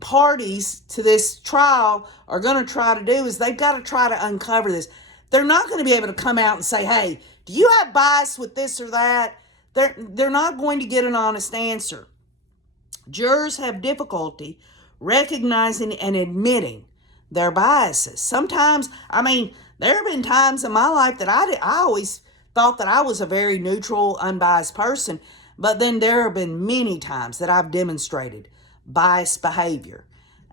parties to this trial are going to try to do is they've got to try to uncover this. They're not going to be able to come out and say, hey, do you have bias with this or that? They're not going to get an honest answer. Jurors have difficulty recognizing and admitting their biases. Sometimes, there have been times in my life that I always thought that I was a very neutral, unbiased person, but then there have been many times that I've demonstrated biased behavior.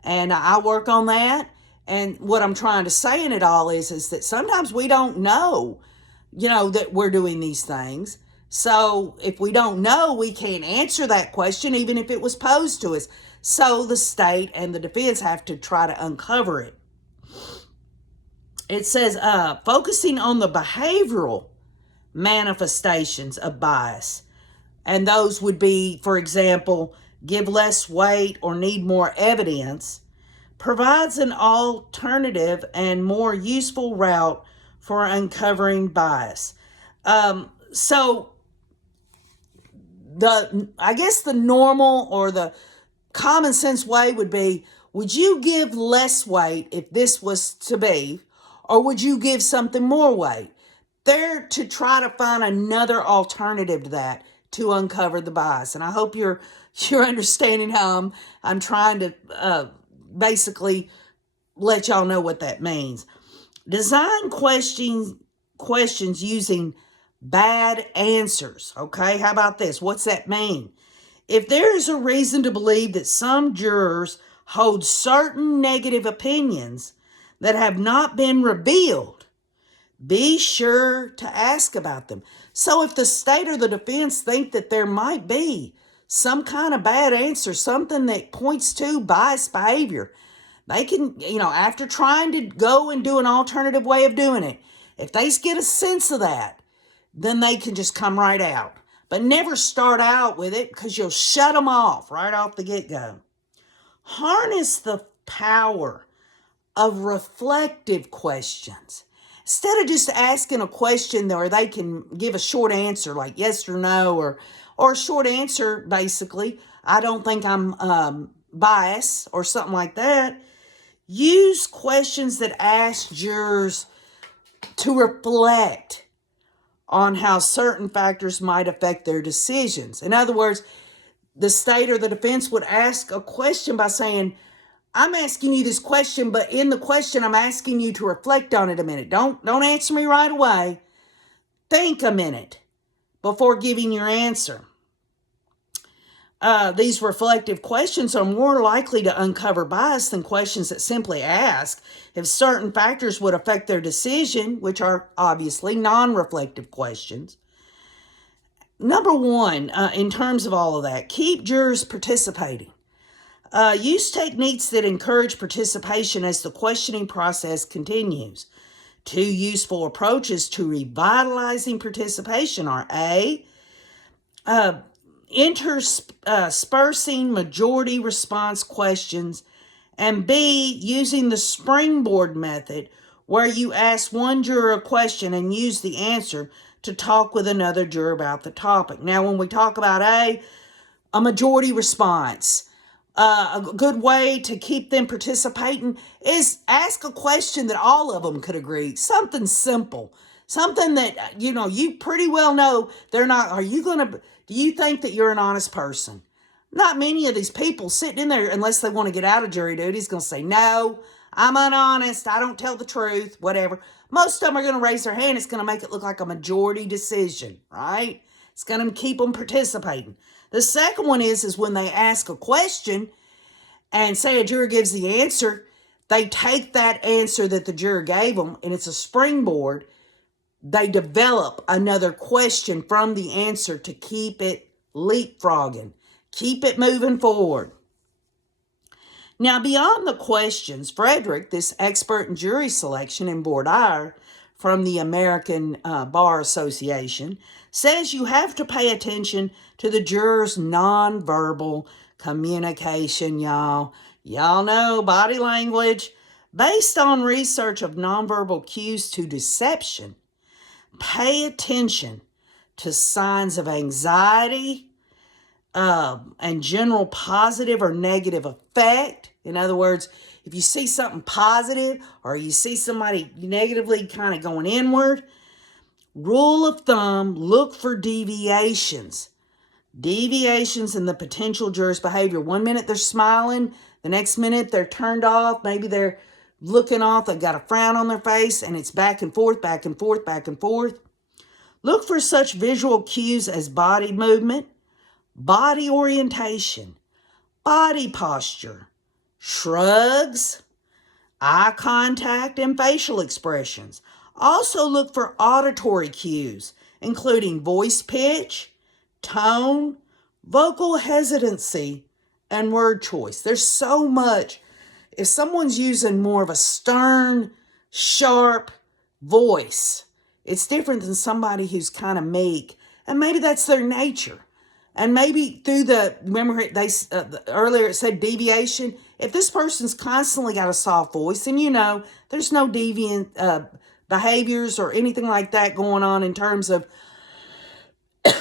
And I work on that. And what I'm trying to say in it all is that sometimes we don't know, that we're doing these things. So if we don't know, we can't answer that question, even if it was posed to us. So the state and the defense have to try to uncover it. It says, focusing on the behavioral manifestations of bias. And those would be, for example, give less weight or need more evidence, provides an alternative and more useful route for uncovering bias. So I guess the normal or the common sense way would be, would you give less weight if this was to be, or would you give something more weight? They're to try to find another alternative to that to uncover the bias. And I hope you're understanding how I'm trying to basically let y'all know what that means. Design questions using bad answers. Okay, how about this? What's that mean? If there is a reason to believe that some jurors hold certain negative opinions that have not been revealed, be sure to ask about them. So if the state or the defense think that there might be some kind of bad answer, something that points to biased behavior, they can, after trying to go and do an alternative way of doing it, if they get a sense of that, then they can just come right out. But never start out with it, because you'll shut them off right off the get-go. Harness the power of reflective questions. Instead of just asking a question where they can give a short answer like yes or no, or a short answer basically, I don't think I'm biased or something like that. Use questions that ask jurors to reflect on how certain factors might affect their decisions. In other words, the state or the defense would ask a question by saying, I'm asking you this question, but in the question, I'm asking you to reflect on it a minute. Don't answer me right away. Think a minute before giving your answer. These reflective questions are more likely to uncover bias than questions that simply ask if certain factors would affect their decision, which are obviously non-reflective questions. Number one, in terms of all of that, keep jurors participating. Use techniques that encourage participation as the questioning process continues. Two useful approaches to revitalizing participation are A, interspersing majority response questions, and B, using the springboard method, where you ask one juror a question and use the answer to talk with another juror about the topic. Now, when we talk about a majority response, a good way to keep them participating is ask a question that all of them could agree. Something simple. Something that, you pretty well know they're not. Do you think that you're an honest person? Not many of these people sitting in there, unless they want to get out of jury duty, is going to say, no, I'm unhonest. I don't tell the truth, whatever. Most of them are going to raise their hand. It's going to make it look like a majority decision, right? It's going to keep them participating. The second one is when they ask a question and say a juror gives the answer, they take that answer that the juror gave them, and it's a springboard. They develop another question from the answer to keep it leapfrogging, keep it moving forward. Now, beyond the questions, Frederick, this expert in jury selection and voir dire from the American Bar Association, says you have to pay attention to the jurors' nonverbal communication, y'all. Y'all know body language. Based on research of nonverbal cues to deception, pay attention to signs of anxiety and general positive or negative effect. In other words, if you see something positive or you see somebody negatively kind of going inward, rule of thumb, look for deviations. Deviations in the potential juror's behavior. One minute they're smiling, the next minute they're turned off. Maybe they're looking off, they've got a frown on their face, and it's back and forth, back and forth, back and forth. Look for such visual cues as body movement, body orientation, body posture, shrugs, eye contact, and facial expressions. Also look for auditory cues, including voice pitch, tone, vocal hesitancy, and word choice. There's so much. If someone's using more of a stern, sharp voice, it's different than somebody who's kind of meek, and maybe that's their nature. And maybe through remember earlier it said deviation. If this person's constantly got a soft voice, and there's no deviant behaviors or anything like that going on in terms of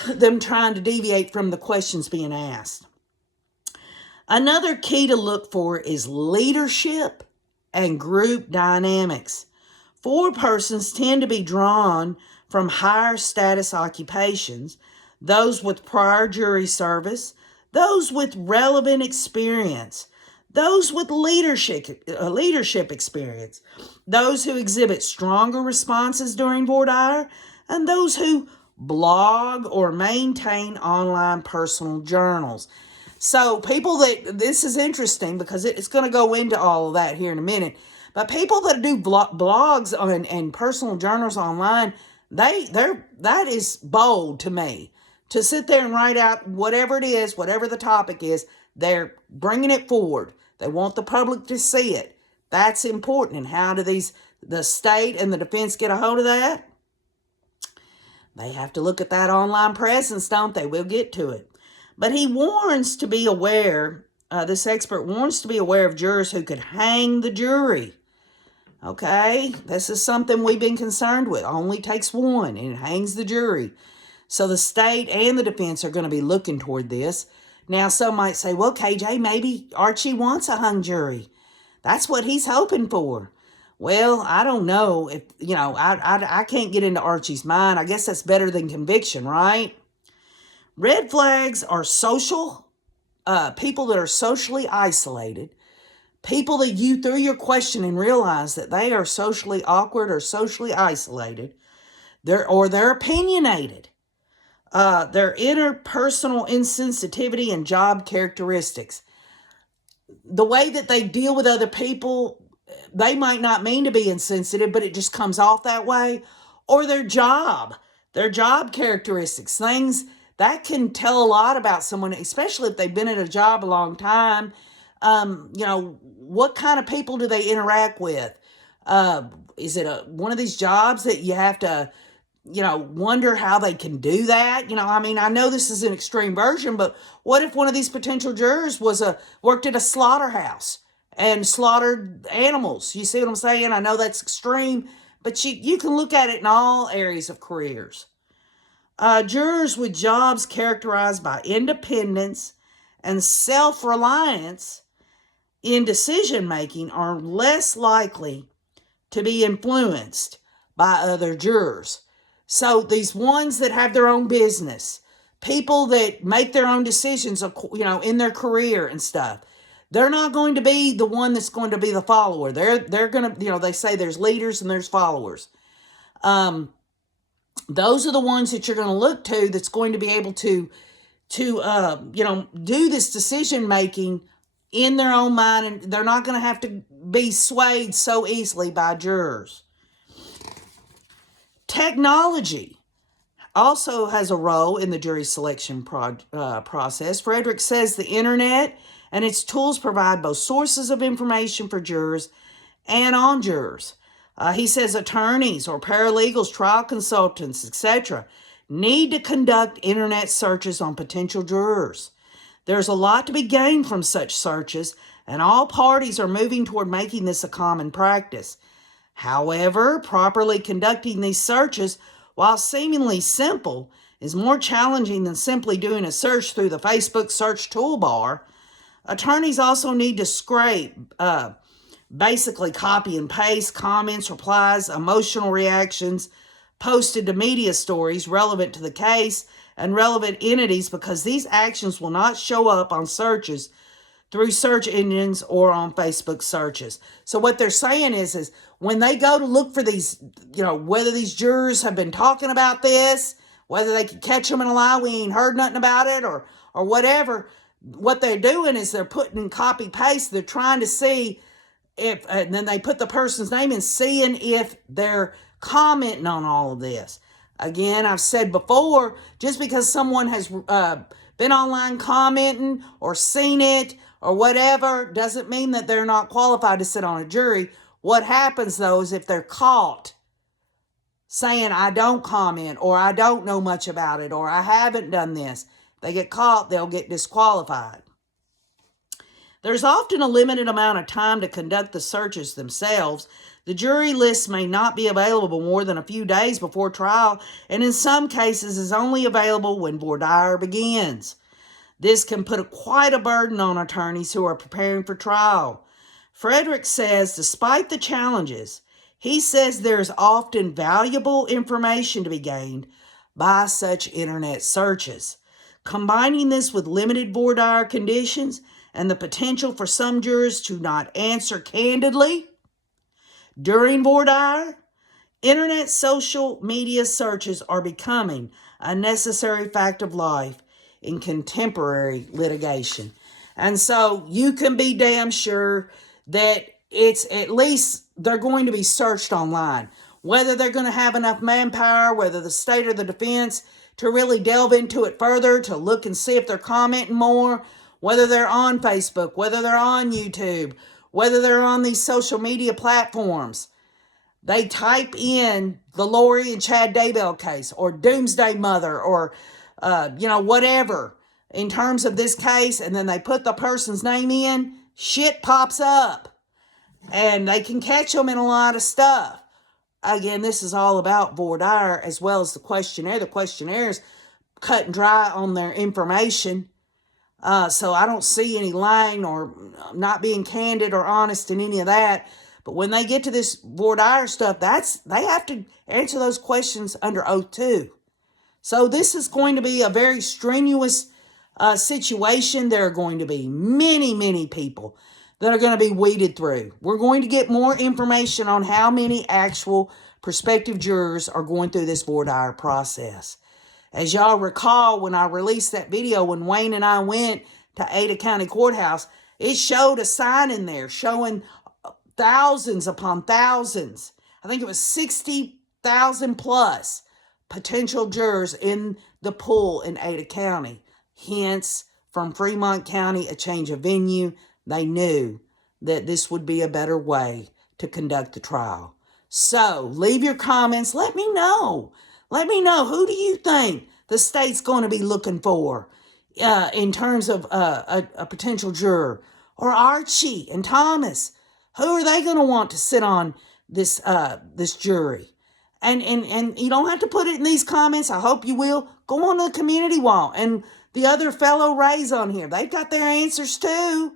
them trying to deviate from the questions being asked. Another key to look for is leadership and group dynamics. 4 persons tend to be drawn from higher status occupations, those with prior jury service, those with relevant experience, those with leadership experience, those who exhibit stronger responses during voir dire, and those who blog or maintain online personal journals. So this is interesting because it's going to go into all of that here in a minute. But people that do blogs and personal journals online, that is bold to me. To sit there and write out whatever it is, whatever the topic is, they're bringing it forward. They want the public to see it. That's important. And how do the state and the defense get a hold of that? They have to look at that online presence, don't they? We'll get to it. But he warns to be aware, this expert warns to be aware of jurors who could hang the jury. Okay, this is something we've been concerned with. Only takes one and it hangs the jury. So the state and the defense are going to be looking toward this. Now, some might say, well, KJ, maybe Archie wants a hung jury. That's what he's hoping for. Well, I don't know if, I can't get into Archie's mind. I guess that's better than conviction, right? Red flags are people that are socially isolated, people that you, through your questioning, realize that they are socially awkward or socially isolated, they're opinionated, their interpersonal insensitivity and job characteristics. The way that they deal with other people, they might not mean to be insensitive, but it just comes off that way. Or their job characteristics, things that can tell a lot about someone, especially if they've been at a job a long time. What kind of people do they interact with? Is it one of these jobs that you have to, wonder how they can do that? I know this is an extreme version, but what if one of these potential jurors worked at a slaughterhouse and slaughtered animals? You see what I'm saying? I know that's extreme, but you can look at it in all areas of careers. Jurors with jobs characterized by independence and self-reliance in decision-making are less likely to be influenced by other jurors. So these ones that have their own business, people that make their own decisions, in their career and stuff, they're not going to be the one that's going to be the follower. They're going to, they say there's leaders and there's followers. Those are the ones that you're going to look to that's going to be able to do this decision making in their own mind, and they're not going to have to be swayed so easily by jurors. Technology also has a role in the jury selection process. Frederick says the internet and its tools provide both sources of information for jurors and on jurors. He says attorneys or paralegals, trial consultants, etc., need to conduct internet searches on potential jurors. There's a lot to be gained from such searches, and all parties are moving toward making this a common practice. However, properly conducting these searches, while seemingly simple, is more challenging than simply doing a search through the Facebook search toolbar. Attorneys also need to scrape, basically copy and paste comments, replies, emotional reactions posted to media stories relevant to the case and relevant entities, because these actions will not show up on searches through search engines or on Facebook searches. So what they're saying is when they go to look for these, whether these jurors have been talking about this, whether they can catch them in a lie, we ain't heard nothing about it, or whatever, what they're doing is they're putting in copy paste. They're trying to see if, and then they put the person's name in, seeing if they're commenting on all of this. Again, I've said before, just because someone has been online commenting or seen it or whatever, doesn't mean that they're not qualified to sit on a jury. What happens, though, is if they're caught saying, I don't comment, or I don't know much about it, or I haven't done this, They get caught, they'll get disqualified. There's often a limited amount of time to conduct the searches themselves. The jury list may not be available more than a few days before trial, and in some cases is only available when voir dire begins. This can put quite a burden on attorneys who are preparing for trial. Frederick says, despite the challenges, he says there's often valuable information to be gained by such internet searches. Combining this with limited voir dire conditions and the potential for some jurors to not answer candidly during voir dire, internet social media searches are becoming a necessary fact of life in contemporary litigation. And so you can be damn sure that it's at least they're going to be searched online. Whether they're going to have enough manpower, whether the state or the defense to really delve into it further, to look and see if they're commenting more, whether they're on Facebook, whether they're on YouTube, whether they're on these social media platforms. They type in the Lori and Chad Daybell case or Doomsday Mother or, whatever in terms of this case, and then they put the person's name in, shit pops up. And they can catch them in a lot of stuff. Again, this is all about voir dire as well as the questionnaire. The questionnaire is cut and dry on their information. So I don't see any lying or not being candid or honest in any of that. But when they get to this voir dire stuff, they have to answer those questions under oath too. So this is going to be a very strenuous situation. There are going to be many, many people that are going to be weeded through. We're going to get more information on how many actual prospective jurors are going through this voir dire process. As y'all recall, when I released that video, when Wayne and I went to Ada County Courthouse, it showed a sign in there showing thousands upon thousands. I think it was 60,000 plus potential jurors in the pool in Ada County. Hence, from Fremont County, a change of venue. They knew that this would be a better way to conduct the trial. So, leave your comments. Let me know. Let me know, who do you think the state's going to be looking for in terms of a potential juror? Or Archie and Thomas. Who are they going to want to sit on this jury? And you don't have to put it in these comments. I hope you will. Go on the community wall. And the other fellow Rays on here, they've got their answers too.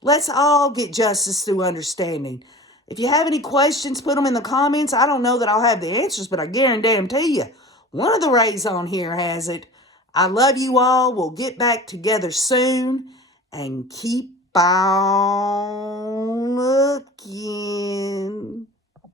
Let's all get justice through understanding. If you have any questions, put them in the comments. I don't know that I'll have the answers, but I guarantee you, one of the Rays on here has it. I love you all. We'll get back together soon. And keep on looking.